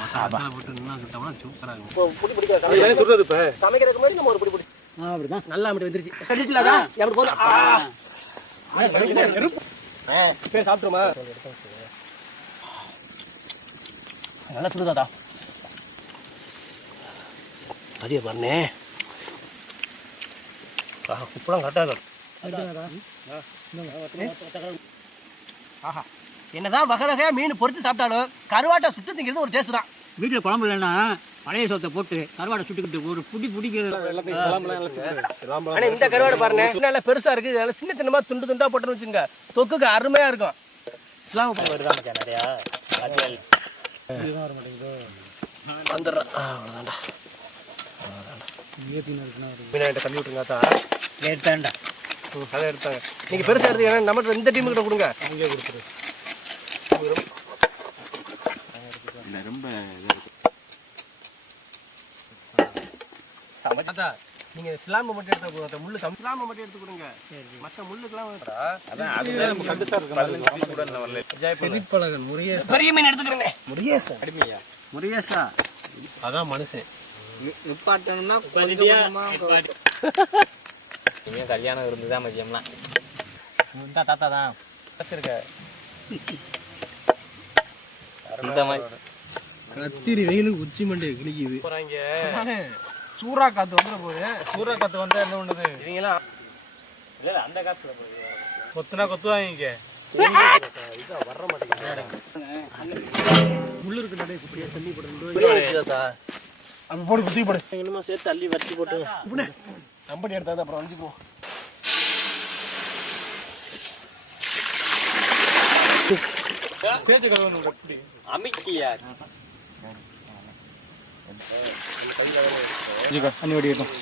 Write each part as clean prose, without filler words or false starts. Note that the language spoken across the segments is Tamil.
மசாலா போட்டு இன்னும் சுட்டோம்னா சூப்பராக இருக்கும். பொடி பிடிக்காது சுடுறது. இப்போ சமைக்கிறதுக்கு முன்னாடி நம்ம ஒரு பொடி அப்படிதான் நல்லா அப்படி வந்துருச்சு. கடிச்சுலாதா எப்படி போதும். சாப்பிட்டுருமா நல்லா சுடுதாதா அதே பாருண்ணே. உப்புலாம் கரெக்டாக. ஆஹா என்னதான் வகை வகையாக மீன் பொறிச்சு சாப்பிட்டாலும் கருவாட்டை சுட்டு திங்கிறது ஒரு டேஸ்ட் தான். வீட்டில் குழம்பு இல்லைன்னா பழைய சோத்தை போட்டு கருவாடை சுட்டுக்கிட்டு ஒரு பிடிக்கிறது. ஆனால் இந்த கருவாடை பாருங்க நல்லா பெருசாக இருக்குது. அதனால சின்ன சின்னமாக துண்டு துண்டாக போட்டுன்னு வச்சுங்க தொக்குக்கு அருமையாக இருக்கும். இஸ்லாம் வருதான் நிறையா வந்துடுறேன். அவ்வளோதான்டா மீனாட்ட தள்ளி விட்டுருங்க. தான் எடுத்தாண்டா அதை எடுத்தாங்க. நீங்கள் பெருசாக எடுத்துக்க நம்ம இந்த டீமு கிட்ட கொடுங்க. அங்கேயே கொடுத்துரு. ரொம்ப நீங்க இஸ்லாம மட்டும் எடுத்து முள்ளு இஸ்லாம மட்டும் எடுத்து கொடுங்க. மற்ற முள்ளுக்கெல்லாம் செழிப்பழகன் முருகேசா பெரிய மீன் எடுத்துக்கிறேங்க. முருகேசா அடிமையா முருகேசா அதான் மனுஷன். நிப்பாட்டணும்னா நீங்க கல்யாணம் இருந்துதான் மதியம்லாம் தாத்தா தான் வச்சிருக்க. அந்த மாதிரி கத்திரி வெயிலுக்கு உச்சி மண்டையை கிழிக்குது. போறாங்க சூறா காத்து வந்துட போகுது. சூறா காத்து வந்தா என்ன பண்ணுது இவங்களா? இல்ல அந்த காத்துல போகுது. கொத்துனா கொத்துவாங்க. வர மாட்டேங்குது. முள்ளு இருக்கு நடை இப்படியே சல்லி போட்டு அப்ப போடு குத்தி போடு. என்னமா சேர்த்து தள்ளி வச்சு போட்டு நம்படி எடுத்தாது அப்புறம் வஞ்சுக்குவோம். பேச்சு கலவன் அமைக்கியா அண்ணி வடிக்கட்டும்.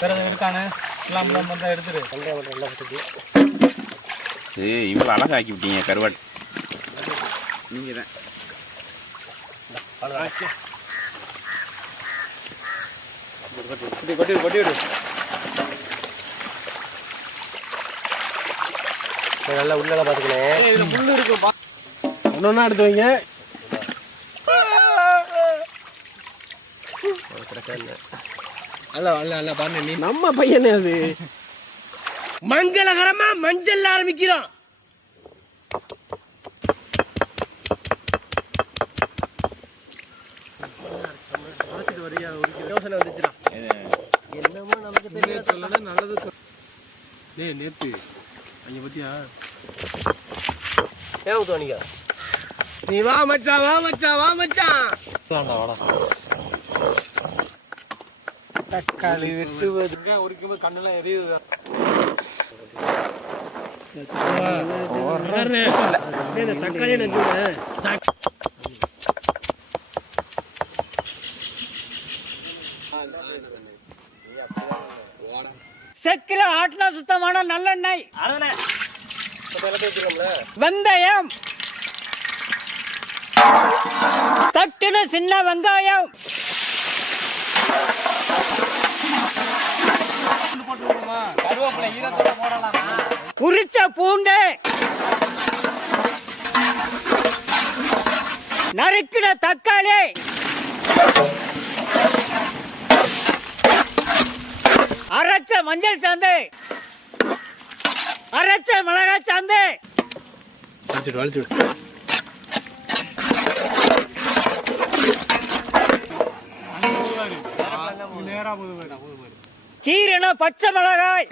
வேற இருக்கானே எல்லாம் வந்தா எடுத்துரு. இவ்வளோ அழகா ஆக்கி விட்டீங்க கருவாடு. நீங்க தான் கொட்டி விடு. நல்லா உள்ளெல்லாம் பார்த்துக்கணும். இதுல முள்ளு இருக்கு. ஒன்னொன்னா எடுத்து வைங்க. அல்ல பாருங்க நீ நம்ம பையனே அது. மங்களகரமா மஞ்சள் ஆரம்பிக்கிறோம். யோசனை வந்துச்சுடா. என்னமோ நமக்கு தெரியல. நல்லது நேத்து அங்க பத்தியா ஏன் ஊத்துவானிங்க? நீ வா மச்சான் வா மச்சான் வா மச்சான். தக்காளி வெட்டுவது உரிக்கும்போது கண்ணெல்லாம் எரியுது. தக்காளி செக்கில ஆட்டினா சுத்தமான நல்லெண்ணெய், வெந்தயம், தட்டுன சின்ன வெங்காயம், உரிச்ச பூண்டு, நறுக்கின தக்காளி, அரைச்ச மஞ்சள் சாந்து, அரைச்ச மிளகாய் சாந்து, கீரைன பச்சை மிளகாய்,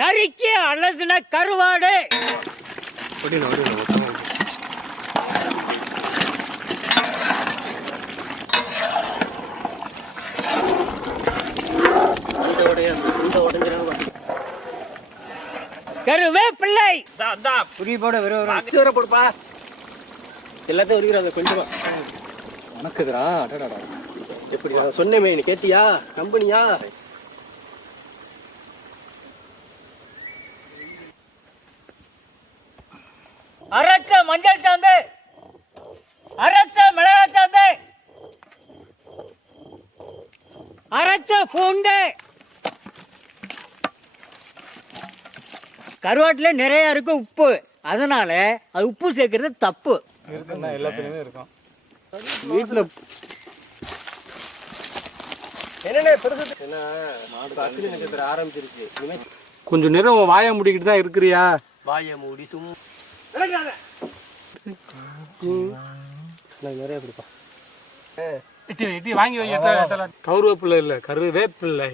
நறுக்கிய அலசின கருவாடு, கருவேப்பிள்ளை, போடுப்பா எல்லாத்தையும் உரிக்கிறாங்க கொஞ்சமா. உனக்குதுரா எப்படி சொன்னமே கேட்டியா? கம்பெனியா அரைச்ச மஞ்சள் சாந்து, அரைச்ச மிளகாய் சாந்து, அரைச்ச பூண்டு. கருவாட்டுல நிறைய இருக்கு உப்பு, அதனால அது உப்பு சேர்க்கறது தப்பு. இருக்குன்னா எல்லாத்துலயுமே இருக்கும். வீட்டுல கொஞ்சம் நேரம் வாயை மூடிக்கிட்டு தான் இருக்கிறியா? வாயை மூடி சும்மா நிறைய பிடிப்பா. இட்டி வாங்கி வை. கருவேப்பிள்ளை இல்ல, கருவேப்பிள்ளை.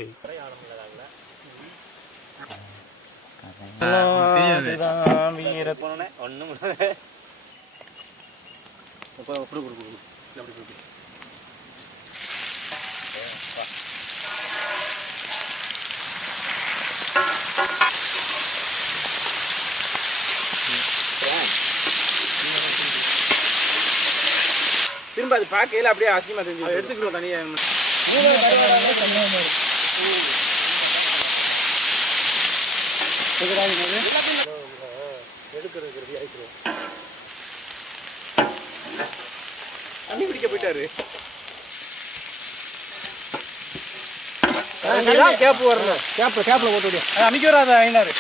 திரும்ப அது பார்க்கையில அப்படியே அசிங்கமா தெரிஞ்சு எடுத்துக்கிறோம் தனியா. தண்ணி குடிக்க போயிட்டாரு. கேப்பு வரணும். கேப்ல போட்டு விடு. அமைக்க வராத ஐநாரு.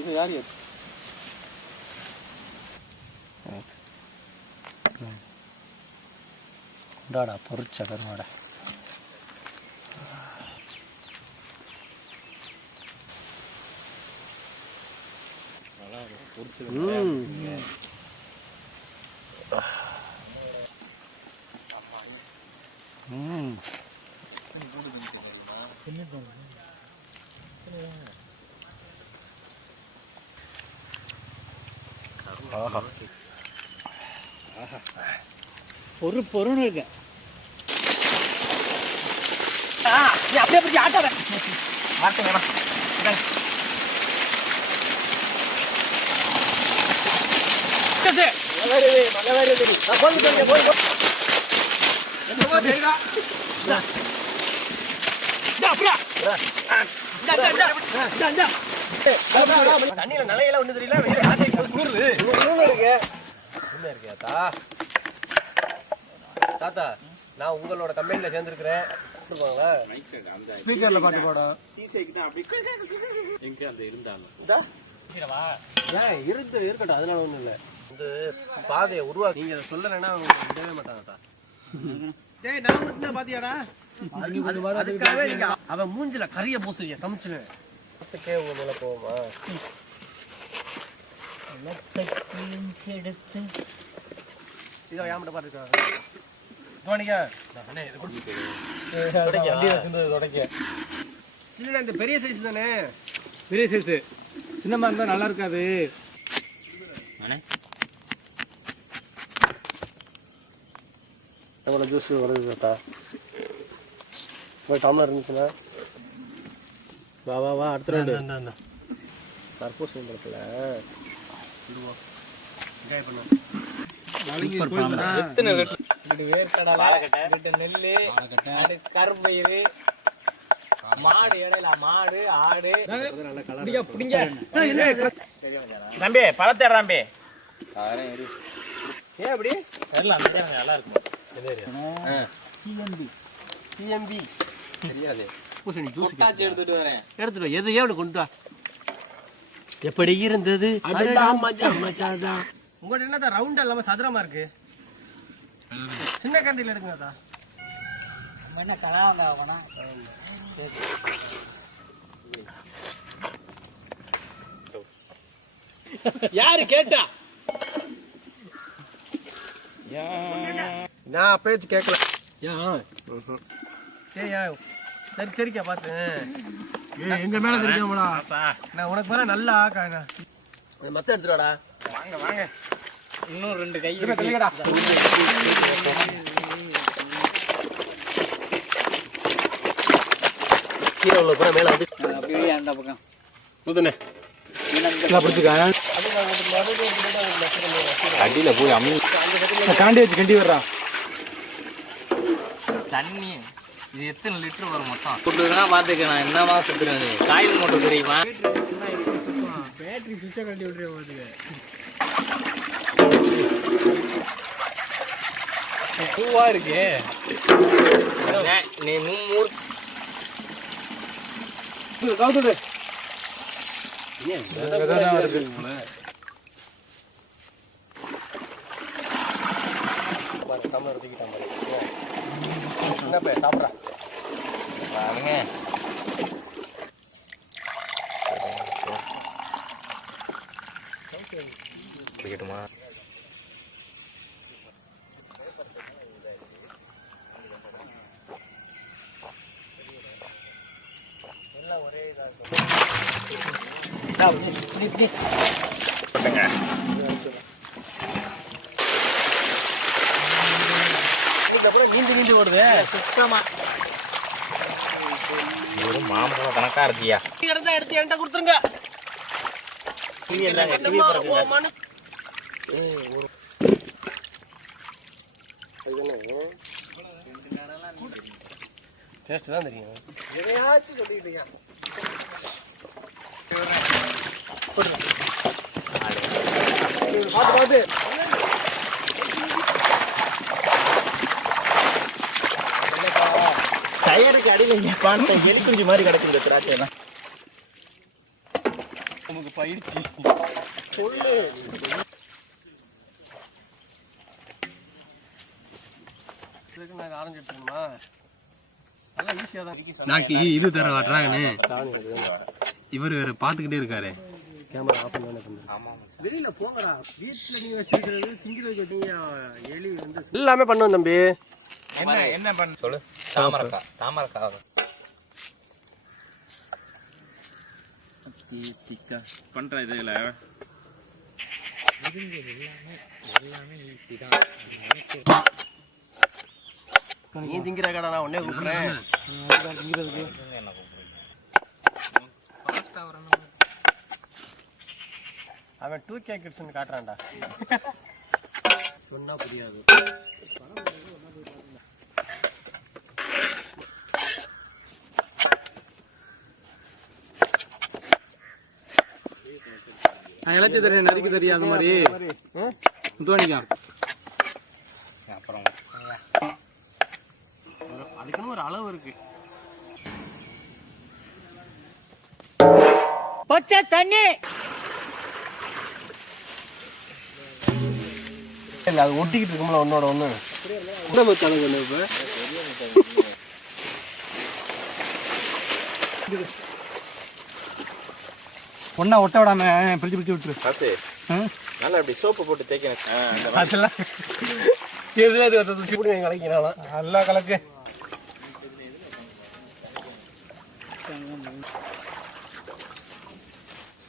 இது யாரு? கொண்டாடா பொரிச்ச கருவாடை. ஒரு பொருள் இருக்கு. நீ அப்படியே பிடிச்சி ஆட்டாத. மாட்டேன் வேணாம். தண்ணியில நிலையில ஒண்ணு தெரியல. தாத்தா, நான் உங்களோட கம்பெனில சேர்ந்துருக்கிறேன். ஸ்பீக்கர்ல பாட்டு போட எங்க அந்த இருந்தாலும் இருக்கட்டும், அதனால ஒண்ணும் இல்ல. இந்த பாதையை உருவாக்கி நீங்க அதை சொல்லலைன்னா விடவே மாட்டாங்கடா. டேய், நான் மட்டும் பாத்தியாடா? அதுக்காகவே நீங்க அவன் மூஞ்சில கரிய பூசுறீங்க தமிச்சுல. அதுக்கே உங்க மேல போவோமா? இதை ஏன் மட்டும் பாத்துக்காங்க. சின்ன இந்த பெரிய சைஸ் தானே. பெரிய சைஸ் சின்னமா இருந்தா நல்லா இருக்காது. எவ்வளோ ஜூஸ் வருது தாத்தா? ஒரு டம்ளர் இருந்துச்சுன்னா வா வா வா. அடுத்த ரெண்டு தர்பூசணி பழத்தில் என்ஜாய் பண்ண. கரும்பயிறு, மாடு, இடையில மாடு, ஆடு. தம்பி பழத்தை தம்பி. ஏன் அப்படி நல்லா இருக்கும். டிஎம்பி தெரியாது. பூசணி ஜூஸ் எடுத்துட்டு வரேன். எடுத்துட்டு வா. எது ஏன் கொண்டு வா. எப்படி இருந்தது? உங்கள்கிட்ட என்னதா ரவுண்டா இல்லாம சதுரமா இருக்கு? சின்ன கண்டியில் எடுங்கதா. என்ன கலா யாரு கேட்டா? நான் பேச்சு கேட்கல. சரி சரிக்கா பாத்து. எங்க மேல தெரியாமடா. நான் உனக்கு மேல நல்லா மத்த எடுத்துடாடா. வாங்க வாங்க. இன்னும் 2 கை தெளிக்கடா. கீழே உள்ள பூரா மேல வந்து அப்படியே அந்த பக்கம் புதுனே பிடிச்சுக்க. அடியில் போய் காண்டி வச்சு கண்டி வர்றான். தண்ணி இது எத்தனை லிட்டர் வரும் மொத்தம் கொடுத்துருக்கா பார்த்துக்க. நான் என்னமா சுற்றுறேன் காயில் மோட்டர் தெரியுமா? பேட்டரி சுவிட்சை கழட்டி விட்டுருவேன் பார்த்துக்க. பூவா இருக்கு நீ மூணு கவுத்துடு. என்னப்பா சாப்பிட்றா பாருங்க. கேட்டுமா நீந்து நீந்து ஓடுது சுத்தமா ஒரு மாம்பழம் கணக்கா இருக்கியா? இடத்த எடுத்து என்கிட்ட கொடுத்துருங்க. டேஸ்ட் தான் தெரியும். எதையாச்சும் சொல்லிக்கிட்டீங்க. பார்த்து பார்த்து டயருக்கு அடியில் பாண்டை எலி குஞ்சு மாதிரி கிடக்குது திராட்சை எல்லாம். நமக்கு பயிற்சி சொல்லு. நாங்கள் ஆரம்பிச்சிட்டுமா நல்லா ஈஸியாக தான் இருக்கு. நாக்கு இது தர வாட்டுறாங்கன்னு இவர் வேற பார்த்துக்கிட்டே இருக்காரு. கேமரா ஆஃப் பண்ணி வெளியில போங்கடா. வீட்டில் நீங்கள் வச்சிருக்கிறது திங்கிற வச்சுட்டீங்க. எலி வந்து எல்லாமே பண்ணுவோம் தம்பி. என்ன என்ன பண்ண சொல்லு. தாமரக்காய் தாமரக்காய் பண்ற இதுல நீ திங்கிற கடை நான் உடனே கூப்பிடுறேன். அவன் 2K கிட்ஸ்னு காட்டுறான்டா. சொன்னா புரியாது. இழைச்சி தெரியும் நரிக்கு தெரியும் அந்த மாதிரி முத்துவானிக்கா. அப்புறம் அதுக்குன்னு ஒரு அளவு இருக்கு. பச்சை தண்ணி அது ஒட்டிக்கிட்டு இருக்கும்ல ஒன்னோட ஒண்ணு. ஒன்னா ஒட்ட விடாம பிரிச்சு பிரிச்சு விட்டுரு. காசு நல்லா அப்படி சோப்பு போட்டு தேய்க்கணும். அதெல்லாம் கலக்கினாலும் நல்லா கலக்கு.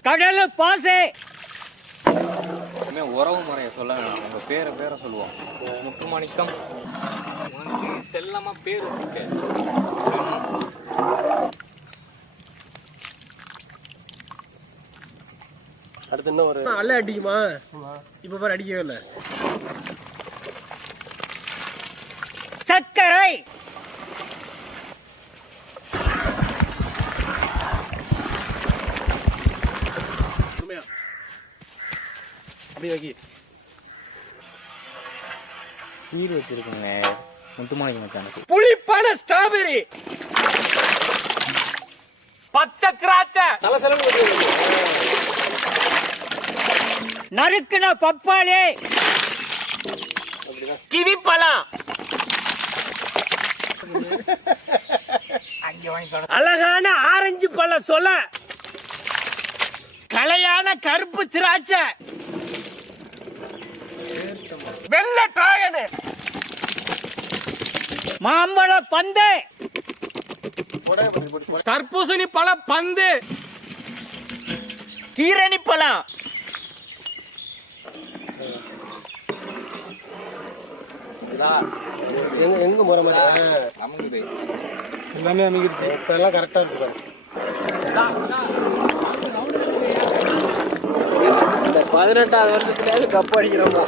கடல் பாசை உறவு முறையை சொல்ல வேணாம். உங்க பேரை சொல்லுவோம். முத்துமாணிக்கம் உனக்கு செல்லமா பேர் இருக்கு. அடுத்து என்ன ஒரு அல்ல அடிக்குமா? இப்ப பாரு அடிக்கவே இல்லை. சர்க்கரை அப்படி வைக்கி சீர் வச்சிருக்கோங்க. முத்துமாணிக்கம் மச்சானுக்கு புளிப்பான ஸ்ட்ராபெரி பச்சை திராட்சை நல்ல செலவு நறுக்குன பப்பாளி கிவி பழம் அழகான ஆரஞ்சு பழம் சொல்ல கலையான கருப்பு திராட்சை வெள்ள டிராகன் மாம்பழ பந்து தர்பூசணி பழ பந்து கீரணி பழம் எங்க போற மாதிரி நமக்கு எல்லாமே அமைக்கிடுச்சு. இப்ப எல்லாம் கரெக்டா இருக்கு பாரு. 18வது வருஷத்துலயாவது கப் அடிக்கிறோமா?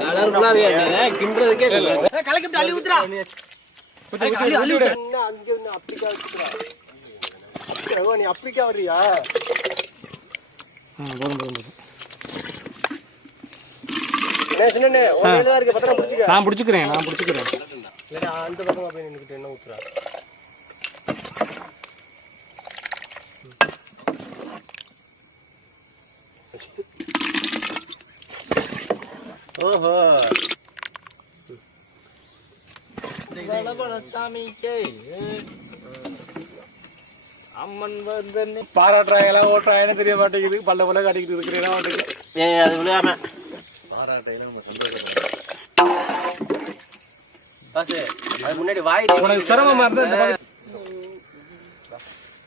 கலர்ஃபுல்லாவே கிண்டுறதுக்கே கலக்கிட்டு அள்ளி ஊத்துறா. அள்ளி ஊத்துறா. அங்க இன்னும் அப்ளிகா வச்சுக்கிறா. நீ அப்ளிகா வர்றியா? சின்ன ஒரேதான் இருக்கு, பத்திரம் பிடிச்சிக்க. நான் பிடிச்சிக்கிறேன். இல்லடா அந்த பக்கமா போய் நின்னுக்கிட்டு என்ன ஊத்துறா? ஓஹோ அம்மன் வந்து பாராட்டுறாங்களா ஓட்டுறாங்கன்னு தெரிய மாட்டேங்குது. பல்ல பல்ல காட்டிக்கிட்டு இருக்கிறேன் மாட்டேங்குது. அது விளையாம பாராட்டையில நம்ம சந்தோஷம். பாசு அது முன்னாடி வாய் உனக்கு சிரமமா இருந்தா இந்த பக்கம்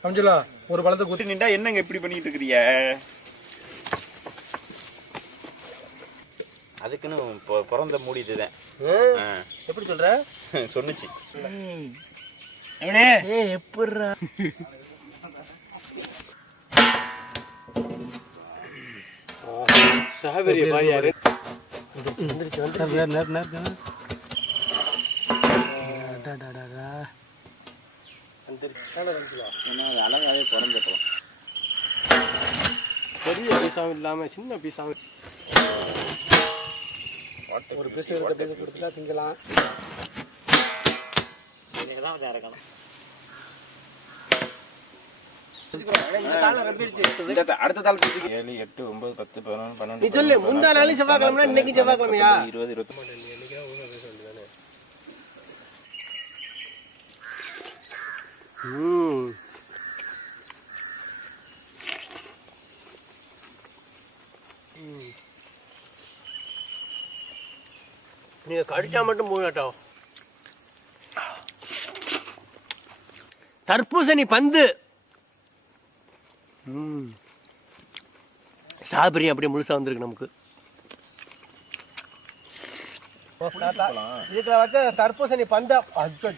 சமைச்சலா ஒரு பழத்தை குத்தி நின்றா என்னங்க இப்படி பண்ணிட்டு இருக்கிறீங்க? அதுக்குன்னு பிறந்த மூடிதுதான். எப்படி சொல்ற? சொன்னுச்சு. எப்படிரா சாவரிய பாயாரு அழகாவே பிறந்தப்பலாம். பெரிய பீஸாவும் இல்லாம சின்ன பீஸாவும் ஒரு பீஸ் கொடுத்துட்டா திங்கலாம். அடுத்த தாள் 7, 8, 9, 10, 11, 12. நீ சொல்லு, முந்தா நாள் செவ்வாய்க்கிழமை, இன்னைக்கு செவ்வாய்க்கிழமையா? 20, 21. நீங்க கடிச்சா மட்டும் மூணாட்டம். தர்பூசணி பந்து ஸ்ட்ராபெரி அப்படியே முழுசா வந்திருக்கு நமக்கு. இதுல வச்ச தர்பூசணி பந்தா அச்சோ